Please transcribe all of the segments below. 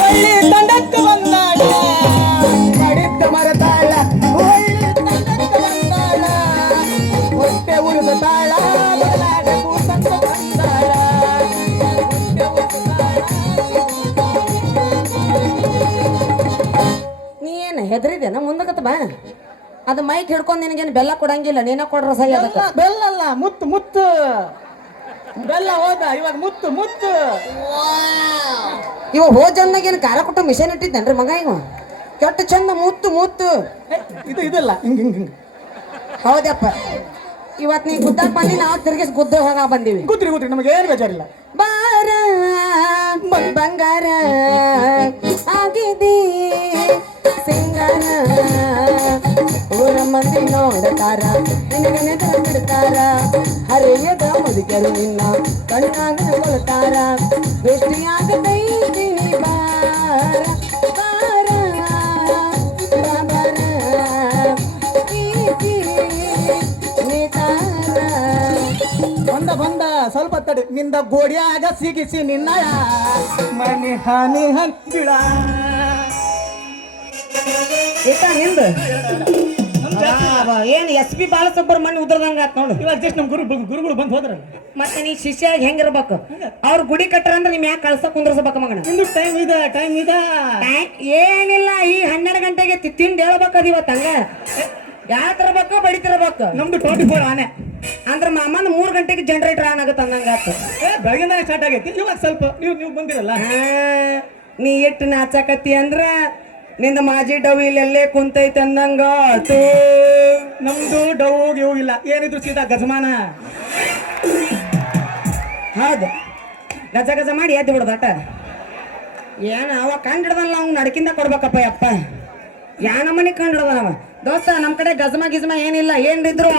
ಒಳ್ಳೆ ತಂಡಕ್ಕೆ ಬಂದಾಳ ಕಡಿತ ಮರತಾಳ ಒಳ್ಳೆ ತಂಡಕ್ಕೆ ಬಂದಾಳ ಹೊಟ್ಟೆ ಉರಿದ ತಾಳ ಬಲಾಗ ಕೂಸಂತ ಬಂದಾಳ ನೀ ಏನು ಹೆದರಿದೇನ ಮುಂದಕತ್ತ ಬಾ ಅದು ಮೈಕ್ ಹಿಡ್ಕೊಂಡು ನಿನಗೇನು ಬೆಲ್ಲ ಕೊಡಂಗಿಲ್ಲ ನೀನ ಕೊಡ್ರ ಸೈ ಅದಕ್ಕೆ ಬೆಲ್ಲಲ್ಲ ಮುತ್ತು ಮುತ್ತು ಬೆಲ್ಲ ಹೋದ ಇವಾಗ ಮುತ್ತು ಮುತ್ತು ಇವ ಹೋಜನ್ನಾಗ ಏನು ಖಾರ ಕೊಟ್ಟು ಮಿಷನ್ ಇಟ್ಟಿದ್ದೇನ್ರಿ ಮಗ ಇವ ಕೆಟ್ಟ ಚಂದ ಮುತ್ತು ಮುತ್ತು ಇದು ಇದಲ್ಲ ಹಿಂಗ್ ಹಿಂಗ್ ಹಿಂಗ್ ಹೌದಪ್ಪ ಇವತ್ತು ನೀ ಗುದ್ದಾಗ ಬಂದಿ ನಾವು ತಿರ್ಗಿಸ್ ಗುದ್ದ ಹೋಗ ಬಂದೀವಿ ಕೂತ್ರಿ ಕೂತ್ರಿ ನಮಗೆ ಏನು ಬೇಜಾರಿಲ್ಲ ಬಾರ ಬಂಗಾರ ಆಗಿದೆ ಸಿಂಗಾರ ಊರ ಮಂದಿ ನೋಡತಾರ ನಿನಗೆ ನೆದರ ಬಿಡ್ತಾರ ಹರಿಯದ ಮುದುಕರು ನಿನ್ನ ಕಣ್ಣಾಗ ಕೊಳ್ತಾರ ದೃಷ್ಟಿಯಾಗದೈತಿ ಬಾರ ಬಾರ ಬಾರ ಬಂದ ಬಂದ ಸ್ವಲ್ಪ ತಡಿ ನಿಂದ ಗೋಡಿಯಾಗ ಸಿಗಿಸಿ ನಿನ್ನ ಮನೆ ಹಾನಿ ಹಂಚಿಳ ಏತಾ ನಿಂದ ಏನು SP ಬಾಲಸುಬ್ರಹ್ಮಣ್ಯ ಉದ್ರದಂಗ ಆತ್ ನೋಡು ಇವಾಗ ಜಸ್ಟ್ ನಮ್ಮ ಗುರುಗಳು ಬಂದು ಹೋದ್ರಲ್ಲ ಮತ್ತೆ ನೀ ಶಿಷ್ಯಾಗಿ ಹೆಂಗಿರ್ಬೇಕು ಅವ್ರ ಗುಡಿ ಕಟ್ಟ್ರ ಅಂದ್ರೆ ನಿಮ್ ಯಾಕೆ ಕಳ್ಸ ಕುಂದ್ರಸ್ಬೇಕ ಮಗನ ನಿಂದು ಟೈಮ್ ಇದೆ ಏನಿಲ್ಲ ಈ 12 ಗಂಟೆಗೆ ತಿಂದು ಹೇಳ್ಬೇಕದ ಇವತ್ತು ಹಂಗ ಯಾವ ತರಬೇಕು ಬಡಿತಿರ್ಬೇಕು ನಮ್ದು 24 ಆನೆ ಅಂದ್ರೆ ಮಾಮನ 3 ಗಂಟೆಗೆ ಜನರೇಟರ್ ಆನ್ ಆಗುತ್ತೆ ಅಂದಂಗಾತು ಬೆಳಗಿಂದಾನೆ ಸ್ಟಾರ್ಟ್ ಆಗೈತಿ ಇವಾಗ ಸ್ವಲ್ಪ ನೀವು ಬಂದಿರಲ್ಲ ನೀ ಎಷ್ಟು ನಾಚಕತ್ತಿ ಅಂದ್ರ ನಿಂದ ಮಾಜಿ ಡವ್ ಇಲ್ಲೆಲ್ಲೇ ಕುಂತೈತೆ ಅಂದಂಗ ನಮ್ದು ಡವ್ ಗಿವ್ ಇಲ್ಲ ಏನಿದ್ರು ಸೀದಾ ಗಜಮಾನ ಹೌದು ಗಜ ಗಜ ಮಾಡಿ ಎದ್ದು ಬಿಡ್ದಟ ಏನ ಅವ ಕಂಡಿಡ್ದಲ್ಲ ಅವ್ನು ನಡ್ಕಿಂದ ಕೊಡ್ಬೇಕಪ್ಪ ಯಪ್ಪ ಯಾ ನಮ್ಮನೆ ಕಂಡಿಡ್ದನವ ದೋಸ್ತ ನಮ್ಮ ಕಡೆ ಗಜಮ ಗಿಜಮ ಏನಿಲ್ಲ ಏನಿದ್ರು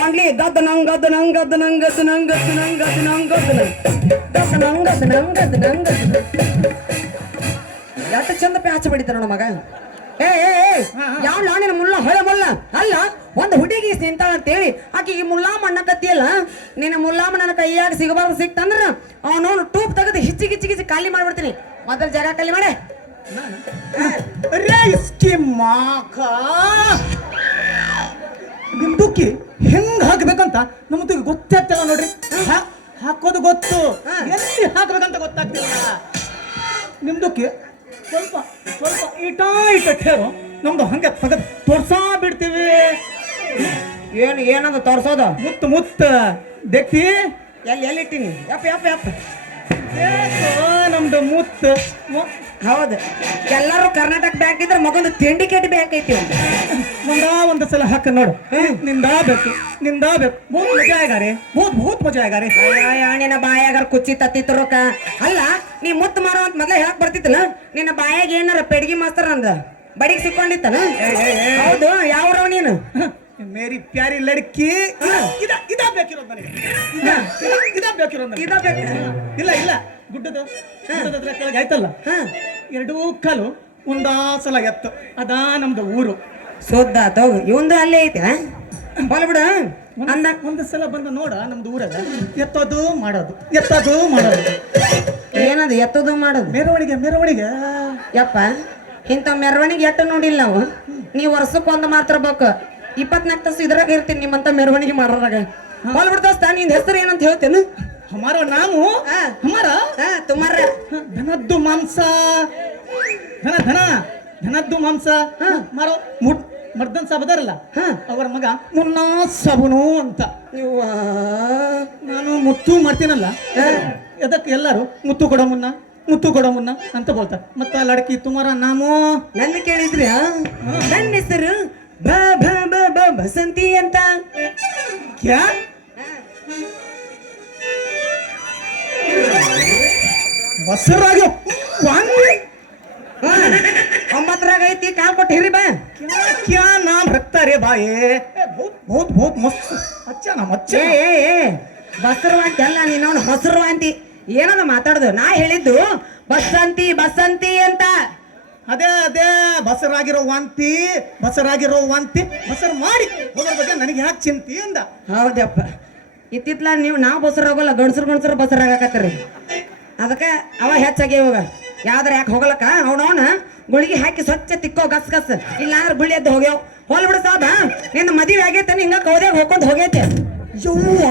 ಓನ್ಲಿ ಗದ್ದು ನಂಗದ್ದು ನಂಗದ್ದು ನಂಗದ್ದು ನಂಗದ್ದು ನಂಗದ್ದು ನಂಗದ್ದು ನಂಗದ್ದು ನಂಗದ್ದು ನಂಗದ್ದು ಎಷ್ಟು ಚಂದ ಪ್ಯಾಚ ಬಡಿತಾರ ನೋಡ ಮಗ ಏ ಯಾವ ನಿನ್ನ ಮುಲ್ಲ ಹೊಳೆ ಮುಲ್ಲ ಅಲ್ಲ ಒಂದು ಹುಡುಗಿ ನಿಂತಾಳ ಅಂತೇಳಿ ಆಕಿಗೆ ಮುಲ್ಲಾಮ ಅನ್ನಕತ್ತಿಯಲ್ಲ ನಿನ್ನ ಮುಲ್ಲಾಮ ನನ್ನ ಕೈಯಾಗ ಸಿಗಬಾರ್ದು ಸಿಕ್ತಂದ್ರ ಅವನವನು ಟೂಪ್ ತೆಗೆದು ಹಿಚ್ಚಿ ಖಾಲಿ ಮಾಡ್ಬಿಡ್ತೀನಿ ಮೊದಲು ಜಾಗ ಖಾಲಿ ಮಾಡೆ ನಿಮ್ದುಕ್ಕಿ ಹೆಂಗ್ ಹಾಕ್ಬೇಕಂತ ನಮ್ದು ಗೊತ್ತಾಗ್ತಿಲ್ಲ ನೋಡ್ರಿ ಹಾಕೋದು ಗೊತ್ತು ಎಲ್ಲಿ ಹಾಕ್ಬೇಕಂತ ಗೊತ್ತಾಗ್ತಿಲ್ಲ ನಿಮ್ದುಕ್ಕಿ ಸ್ವಲ್ಪ ಸ್ವಲ್ಪ ಇಟ ಠೇರು ನಮ್ದು ಹಂಗೆ ತಗದ್ ತೋರ್ಸಾ ಬಿಡ್ತೀವಿ ಏನಂದ ತೋರ್ಸೋದು ಮುತ್ತು দেখತಿ ಎಲ್ಲಿ ಇಟ್ಟಿನಿ ಯಪ್ಪ ನಮ್ದು ಮುತ್ತು ಹೌದು ಎಲ್ಲರೂ ಕರ್ನಾಟಕ ಬ್ಯಾಂಕ್ ಇದ್ರೆ ಮಗೊಂದು ತಿಂಡಿಕೇಟ್ ಬ್ಯಾಂಕ್ ಐತಿ ಒಂದು ಸಲ ಹಾಕ ನೋಡು ನಿಂದ ಬೇಕು ಬಹುತ್ ಮಜಾ ಆಗಾರೆ ಬಹುತ್ ಮಜಾ ಆಗಾರೆ ನಿನ್ನ ಬಾಯಾಗಾರ ಕುಚ್ಚಿ ತತ್ತಿತ್ರಕ ಅಲ್ಲ ನೀ ಮುತ್ತು ಮಾರೋ ಅಂತ ಮೊದ್ಲ ಹೇಳಕ್ ಬರ್ತಿತ್ತಲ್ಲ ನಿನ್ನ ಬಾಯಾಗ ಏನಾರ ಪೆಡ್ಗಿ ಮಾಸ್ತರ್ ಅಂದ ಬಡಿಗೆ ಸಿಕ್ಕೊಂಡಿತ್ತನ ಹೌದು ಯಾವ್ರವ ನೀನು ಮೇರಿ ಪ್ಯಾರಿ ಲಡ್ಕಿ ಇದ ಬೇಕಿರೋದು ನನಗೆ ಇಲ್ಲ ಗುಡ್ಡದ ಕೆಳಗೆ ಆಯ್ತಲ್ಲ ಎರಡೂ ಕಾಲು ಒಂದಾ ಸಲ ಎತ್ತು ಅದಾ ನಮ್ದು ಊರು ಸೋದ್ದ ತಗೋ ಇವಂದು ಅಲ್ಲೇ ಐತೆ ಬಿಡ ಅಂದ ಒಂದು ಸಲ ಬಂದು ನೋಡ ನಮ್ದು ಊರಾಗ ಎತ್ತೋದು ಮಾಡೋದು ಏನದು ಎತ್ತದು ಮಾಡೋದು ಮೆರವಣಿಗೆ ಯಪ್ಪ ಇಂಥ ಮೆರವಣಿಗೆ ಎಟ್ಟು ನೋಡಿಲ್ಲ ನಾವು ನೀವು ವರ್ಷಕ್ಕೊಂದು ಮಾತ್ರ ಬೇಕು 24 ತಾಸು ಇದ್ರಾಗ ಇರ್ತೀನಿ ನಿಮ್ಮಂತ ಮೆರವಣಿಗೆ ಮಾಡೋರಾಗ ಬಿಡ್ತಾಸ್ತ ನಿನ್ ಹೆಸರು ಏನಂತ ಹೇಳ್ತೇನು ಹಮಾರೋ ನಾವು ತುಮಾರ ಧನದ್ದು ಮಾಂಸ ಧನದ್ದು ಮಾಂಸ ಮಾರೋ ಮರ್ದನ್ ಸಾಬ್ ಅದಾರಲ್ಲ ಅವರ ಮಗ ಮುನ್ನಾ ಸಾಬುನು ಅಂತ ನಾನು ಮುತ್ತು ಮಾಡ್ತೀನಲ್ಲ ಅದಕ್ಕೆ ಎಲ್ಲರೂ ಮುತ್ತು ಕೊಡೋ ಮುನ್ನ ಅಂತ ಬೋಲ್ತಾರೆ ಮತ್ತ ಲಡಕಿ ತುಮಾರ ನಾಮೋ ನನ್ನ ಕೇಳಿದ್ರಿ ನನ್ನ ಹೆಸರು ಬಸಂತಿ ಅಂತ ಕ್ಯಾ ಬಸರಾಗ ಒಂಬತ್ತರಾಗ ಐತಿ ಕಾಲ್ ಕೊಟ್ಟು ಹಿರಿ ಬಾ ಕ್ಯಾ ನಾಮ್ ರಕ್ತಾ ರೇ ಬಾಯೇ ಬಹುತ್ ಮಸ್ತ್ ಅಚ್ಚಾ ನಾಮ್ ಅಚ್ಚಾ ಬಸರವಾಂತಿ ಅಲ್ಲ ನೀನು ಹೊಸರವಾಂತಿ ಏನೋ ಮಾತಾಡುದು ನಾ ಹೇಳಿದ್ದು ಬಸಂತಿ ಅಂತ ಅದೇ ಬಸರಾಗಿರೋ ವಾಂತಿ ಬಸರ್ ಮಾಡಿ ಹೋಗೋದ್ರ ಬಗ್ಗೆ ನನಗೆ ಯಾಕೆ ಚಿಂತಿ ಅಂದ ಹೌದಪ್ಪ ಇತ್ತಿತ್ಲ ನೀವು ನಾವು ಬಸರಾಗಲ್ಲ ಗಂಡಸರು ಬಸರಾಗಕತ್ತೀರಿ ಅದಕ್ಕೆ ಅವ ಹೆಚ್ಚಾಗಿ ಇವಾಗ ಯಾವ್ದಾರ ಯಾಕೆ ಹೋಗಲಕ್ಕ ಅವನವನ ಗುಳಿಗೆ ಹಾಕಿ ಸ್ವಚ್ಛ ತಿಕ್ಕೋ ಗಸ್ ಗಸ್ ಇಲ್ಲ ಅಂದ್ರೆ ಗುಳಿ ಎದ್ದು ಹೋಗ್ಯಾವ ಹೋಲ್ ಬಿಡು ಸಾಬ ನಿನ್ನ ಮದುವೆ ಆಗೈತೆ ಹಿಂಗ ಕೌದ್ಯಾಗ ಹೋಗ್ಕೊಂಡು ಹೋಗೈತೆ ಯವ್ವ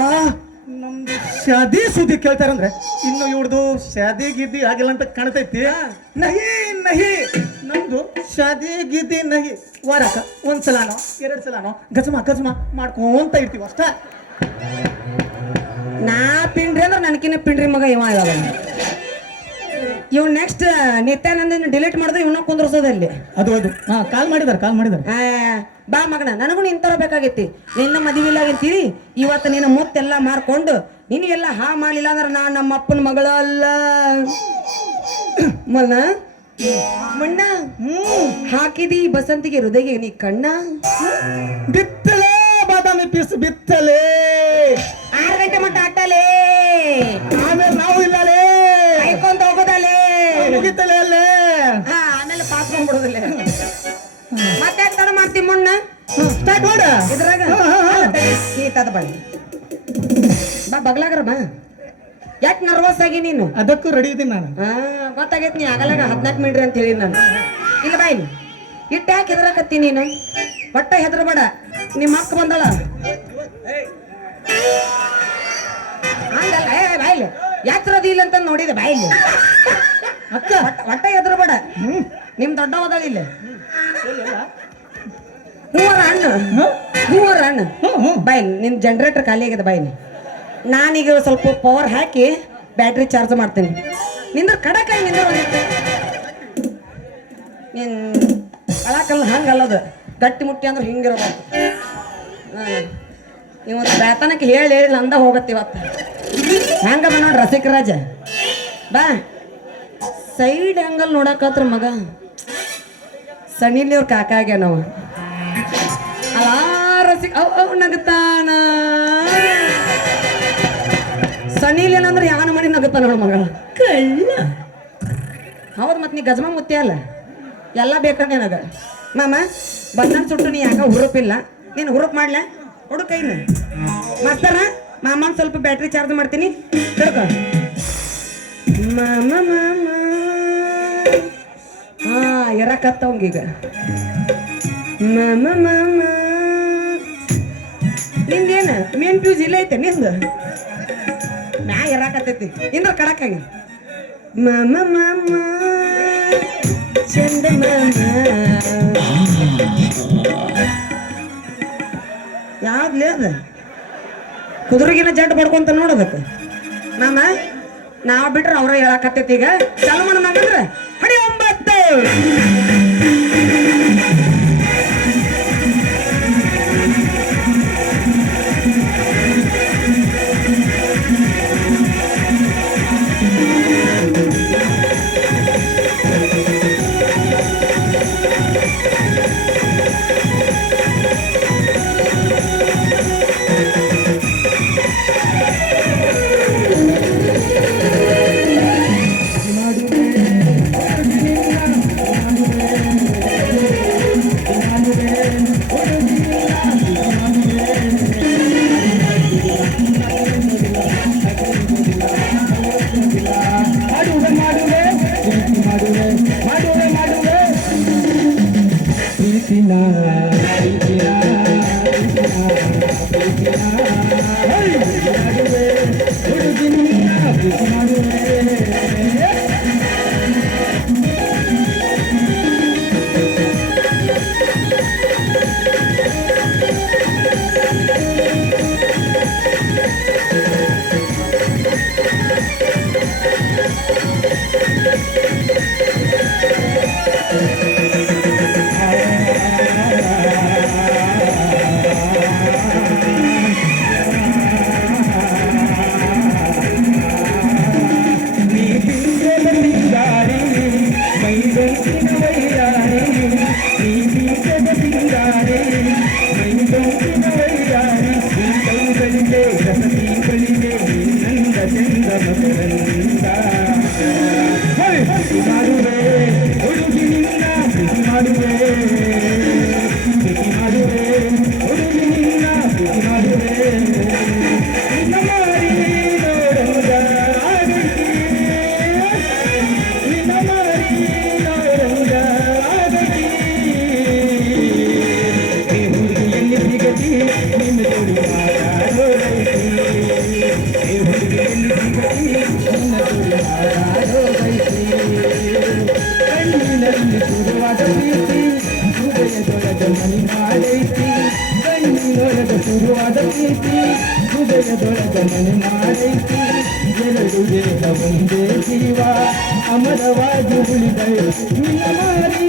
ನಮ್ದು ಶಾದಿ ಸುದ್ದಿ ಕೇಳ್ತಾರಂದ್ರೆ ಇನ್ನು ಇವ್ರದು ಶಾದಿ ಗಿದ್ದಿ ಆಗಿಲ್ಲ ಅಂತ ಕಾಣ್ತೈತಿ ನಹಿ ನಹಿ ನಮ್ದು ಶಾದಿ ಗಿದ್ದಿ ನಹಿ ವಾರಕ್ಕ ಒಂದ್ಸಲನೋ 2 ಸಲನೋ ಗಜಮ ಗಜಮ ಮಾಡ್ಕೊಂತ ಇರ್ತೀವಿ ಅಷ್ಟ. ನಾ ಪಿಂಡ್ರಿ ಅಂದ್ರೆ ನನಕಿನ್ನ ಪಿಂಡ್ರಿ ಮಗ ಇವ ಇವಾಗ ಇವ್ ನೆಕ್ಸ್ಟ್ ನಿತ್ಯಾನಂದ ಡಿಲೀಟ್ ಮಾಡಿದ್ರೆ ಇವನ್ನ ಕುಂದ್ರಸೋದಲ್ಲಿ ಅದು ಕಾಲ್ ಮಾಡಿದಾರೆ ಬಾ ಮಗನ ನನಗೂ ನಿಂತರ ಬೇಕಾಗೈತಿ ನಿನ್ನ ಮದುವೆ ಆಗಿರ್ತೀರಿ ಇವತ್ತು ನಿನ್ನ ಮುತ್ತೆಲ್ಲ ಮಾರ್ಕೊಂಡು ನಿನಗೆಲ್ಲ ಹಾ ಮಾಡಲಿಲ್ಲ ಅಂದ್ರೆ ನಾನು ನಮ್ಮ ಅಪ್ಪನ ಮಗಳ ಅಲ್ಲ ಮಣ್ಣ ಹಾಕಿದಿ ಬಸಂತಿಗೆ ಹೃದಯ ನೀ ಕಣ್ಣ ಬಿತ್ತಲೇ ಬಾದಾಮಿ ಪೀಸ್ ಬಿತ್ತಲೇ 6 ಗಂಟೆ ಮಟ್ಟ ಆಟಲೇ ಆಮೇಲೆ ನಾವು ಇಲ್ಲಲೇ ಕೈಕೊಂತ ಹೋಗೋದಲ್ಲೇ ಮುಗಿತಲೇ ಅಲ್ಲೇ ಆಮೇಲೆ ಪಾಸ್ ಮಾಡ್ಬಿಡೋದಿಲ್ಲ ಮತ್ತೆ ತಡ ಮಾಡ್ತೀವಿ ಮಣ್ಣ ಸ್ಟಾರ್ಟ್ ಮಾಡ ಇದ್ರಾಗ ತದ ಬಾ ಬಗ್ಲಾಗ್ರ ಬಾ ಯಾಕೆ ನರ್ವಸ್ ಆಗಿ ನೀನು ಅದಕ್ಕೂ ರೆಡಿ ಇದೀನಿ ನಾನು ಗೊತ್ತಾಗೈತಿ ನೀ ಆಗಲಾಗ 14 ಮಿನಿಟ್ ಅಂತ ಹೇಳಿ ನಾನು ಇಲ್ಲ ಬಾಯಿ ಇಟ್ಟು ಯಾಕೆ ಹೆದರಕತ್ತಿ ನೀನು ಒಟ್ಟ ಹೆದರಬೇಡ ನಿಮ್ಮ ಅಕ್ಕ ಬಂದಳ ಹಂಗಲ್ಲ ಬಾಯಿಲಿ ಯಾತ್ರದು ಇಲ್ಲ ಅಂತ ನೋಡಿದೆ ಬಾಯಿಲಿ ಅಕ್ಕ ಒಟ್ಟ ಹೆದರಬೇಡ ನಿಮ್ ದೊಡ್ಡ ಹೋದಳ ಇಲ್ಲ ಮೂವರ ಹಣ್ಣು ಬಾಯಿಲಿ ನಿನ್ ಜನರೇಟರ್ ಖಾಲಿ ಆಗಿದೆ ಬಾಯಿಲಿ ನಾನೀಗ ಸ್ವಲ್ಪ ಪವರ್ ಹಾಕಿ ಬ್ಯಾಟ್ರಿ ಚಾರ್ಜ್ ಮಾಡ್ತೀನಿ ನಿಂದ್ರ ಕಡಕಾಯಿ ನಿಂದ್ರ ನೀನ್ ಕಳಕಲ್ಲ ಹಂಗಲ್ಲದು ಗಟ್ಟಿ ಮುಟ್ಟಿ ಅಂದ್ರೆ ಹಿಂಗಿರೋದು ಇವತ್ತು ಬೇತನಕ್ಕೆ ಹೇಳಿ ನಂದ ಹೋಗತ್ತೆ ಇವತ್ತು ಹೆಂಗ ಬಾ ನೋಡ್ರಿ ರಸಿಕರಾಜ ಬಾ ಸೈಡ್ ಹಂಗಲ್ ನೋಡಕತ್ರ ಮಗ ಸಣ್ಣಿಲಿ ಅವ್ರ ಕಾಕ ಆಗ್ಯಾನವ ಅಲ್ಲ ರಸಿಕ ಅವ್ ನಗತಾನ ಸಣ್ಣಿಲಿ ಏನಂದ್ರೆ ಯಾನ ಮಾಡಿ ನಗತಾನ ನೋಡು ಮಗ ಕಳ್ಳ ಹೌದು ಮತ್ತೆ ನೀ ಗಜಮ ಮುತ್ತಿ ಅಲ್ಲ ಎಲ್ಲ ಬೇಕಾಗ ನನಗ ಮಾಮ ಬಂದನ್ ಸುಟ್ಟು ನೀ ಯಾಕ ಹುರುಪಿಲ್ಲ ನೀನು ಹುರುಪ್ ಮಾಡ್ಲ ಹುಡುಕೈನ ಮಾಸ್ತರ ಮಾಮನ್ ಸ್ವಲ್ಪ ಬ್ಯಾಟ್ರಿ ಚಾರ್ಜ್ ಮಾಡ್ತೀನಿ ತಿಳ್ಕೊ ಮಾಮ ಮಾಮ ಇರಕತ್ತವಂಗೀಗ ಮಾಮ ಮಾಮ ನಿಂದೇನ ಮೇನ್ ಫ್ಯೂಸ್ ಇಲ್ಲ ಐತೆ ನಿಂದು ಮ್ಯಾ ಇರಾಕತ್ತೈತಿ ಇಂದ್ರ ಕಡಕಾಗಿ ಮಾಮ ಮಾಮ ಚಂದ ಮಾಮ ಯಾವ್ದ್ಲೇ ಅದ ಕುದುರೆಗಿನ ಜಡ್ ಬಡ್ಕೊಂತ ನೋಡೋದಕ್ಕೆ ಮಾಮ ನಾವ್ ಬಿಟ್ರೆ ಅವ್ರ ಹೇಳಕತ್ತೈತಿ ಈಗ ಚಾಲು ಮಾಡ ಮಗಂದ್ರ ಹಡಿ 9 Come on. ಪ್ರೀತಿ ಹೃದಯದೊಳಗ ಮನೆ ಮಾಡೈತಿ ಕಣ್ಣಿನೊಳಗ ಶುರುವಾದ ಪ್ರೀತಿ ಹೃದಯದೊಳಗ ಮನೆ ಮಾಡೈತಿ ಎರಡು ದೇಹ ಒಂದೇ ಜೀವ ಅಮರವಾಗಿ ಉಳಿದ ನಿನ್ನ ಮಾರಿ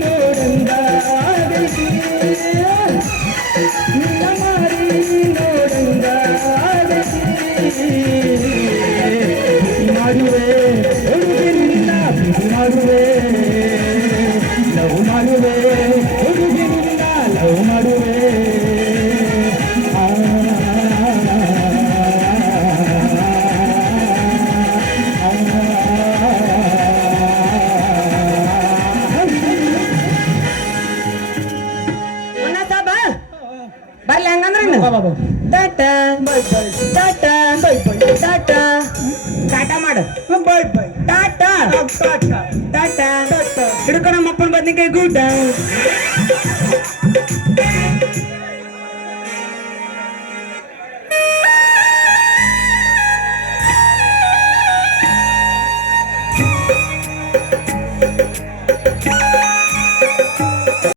ನೋಡಂದಾಗೈತಿ ನಿನ್ನ ಮಾರಿ ನೋಡಂದಾಗೈತಿ ಮಾಡುವೆ ಹುಡುಗಿನಿಂದ ಪ್ರೀತಿ ಮಾಡುವೆ ಲವ್ ಮಾಡುವೆ ಹುಡುಗಿನಿಂದ ಲವ್ ಮಾಡುವೆ ಬರ್ಲಿ ಹಂಗಂದ್ರೆ ಟಾಟಾ ಟಾಟಾ ಟಾಟಾ ಟಾಟಾ ಮಾಡು ಬಾಯ್ ಬಾಯ್ ಟಾಟಾ ಟಾಟಾ ಹಿಡ್ಕೊ ನಮ್ಮಪ್ಪನ ಬದ್ನಿಕಾಯಿ ಗುಡ್ಡ